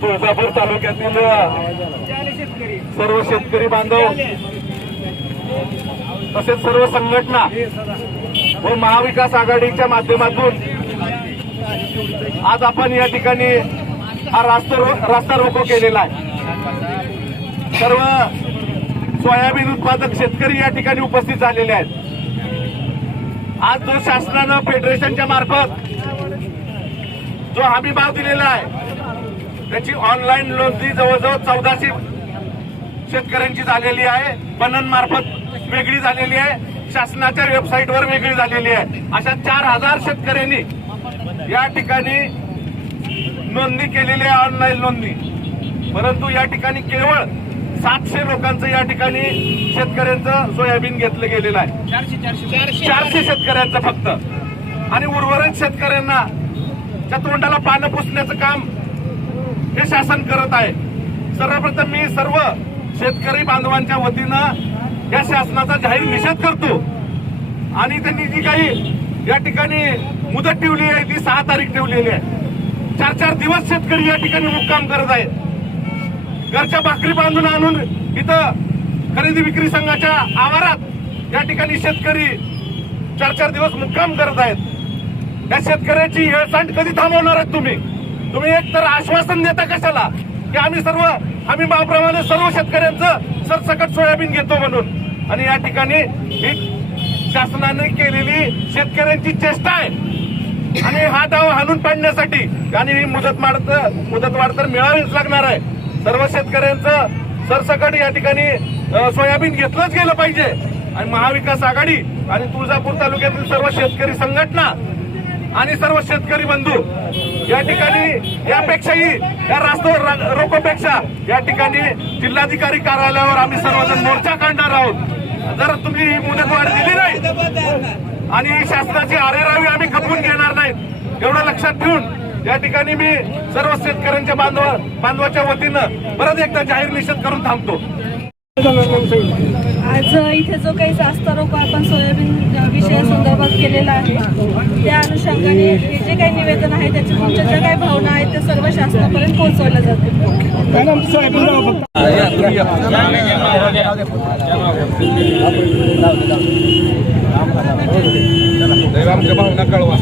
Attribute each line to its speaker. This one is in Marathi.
Speaker 1: तुळजापूर तालुक्यातील सर्व शेतकरी बांधव तसेच सर्व संघटना व महाविकास आघाडीच्या माध्यमातून आज आपण या ठिकाणी हा रास्ता रास्ता रोको केलेला आहे. सर्व सोयाबीन उत्पादक शेतकरी या ठिकाणी उपस्थित झालेले आहेत. आज जो शासनानं फेडरेशनच्या मार्फत जो हमी भाव दिलेला आहे त्याची ऑनलाईन नोंदणी जवळजवळ चौदाशे शेतकऱ्यांची झालेली आहे. बनन मार्फत वेगळी झालेली आहे. शासनाच्या वेबसाईटवर वेगळी झालेली आहे. अशा चार हजार शेतकऱ्यांनी या ठिकाणी नोंदणी केलेली आहे ऑनलाईन नोंदणी. परंतु या ठिकाणी केवळ सातशे लोकांचं या ठिकाणी शेतकऱ्यांचं सोयाबीन घेतलं गेलेलं आहे. चारशे शेतकऱ्यांचं फक्त. आणि उर्वरित शेतकऱ्यांना त्या तोंडाला पानं पुसण्याचं काम हे शासन करत आहे. सर्वप्रथम मी सर्व शेतकरी बांधवांच्या वतीनं या शासनाचा जाहीर निषेध करतो. आणि त्यांनी जी काही या ठिकाणी मुदत ठेवली आहे ती सहा तारीख ठेवलेली आहे. चार चार दिवस शेतकरी या ठिकाणी मुक्काम करत आहेत. घरच्या भाकरी बांधून आणून इथं खरेदी विक्री संघाच्या आवारात या ठिकाणी शेतकरी चार चार दिवस मुक्काम करत आहेत. या शेतकऱ्याची हेळसांड कधी थांबवणार आहेत तुम्ही? तुम्ही एक तर आश्वासन देता कशाला? की आम्ही सर्व आम्ही माप्रमाणे सर्व शेतकऱ्यांचं सरसकट सोयाबीन घेतो म्हणून. आणि या ठिकाणी ही शासनाने केलेली शेतकऱ्यांची चेष्टा आहे. आणि हा डाव हाणून पाडण्यासाठी आणि ही मुदत वाढ मुदतवाढ तर मिळावीच लागणार आहे. सर्व शेतकऱ्यांचं सरसकट या ठिकाणी सोयाबीन घेतलंच गेलं पाहिजे. आणि महाविकास आघाडी आणि तुळजापूर तालुक्यातील सर्व शेतकरी संघटना आणि सर्व शेतकरी बंधू या ठिकाणी यापेक्षाही या रास्ता रोकोपेक्षा या ठिकाणी जिल्हाधिकारी कार्यालयावर आम्ही सर्वजण मोर्चा काढणार आहोत. जर तुम्ही ही मुदतवाढ दिली नाही आणि शासनाची आरेरावी आम्ही खपवून घेणार नाहीत एवढं लक्षात ठेवून या ठिकाणी मी सर्व शेतकऱ्यांच्या बांधवा बांधवाच्या वतीनं परत एकदा जाहीर निषेध करून थांबतो
Speaker 2: आज इथे जो काही रास्ता रोको आपण सोयाबीन विषयासंदर्भात केलेला आहे त्या अनुषंगाने हे जे काही निवेदन आहे त्याच्या तुमच्या ज्या काही भावना आहेत त्या सर्व शासनापर्यंत पोहोचवल्या जातील
Speaker 1: आमच्या भावना कळवा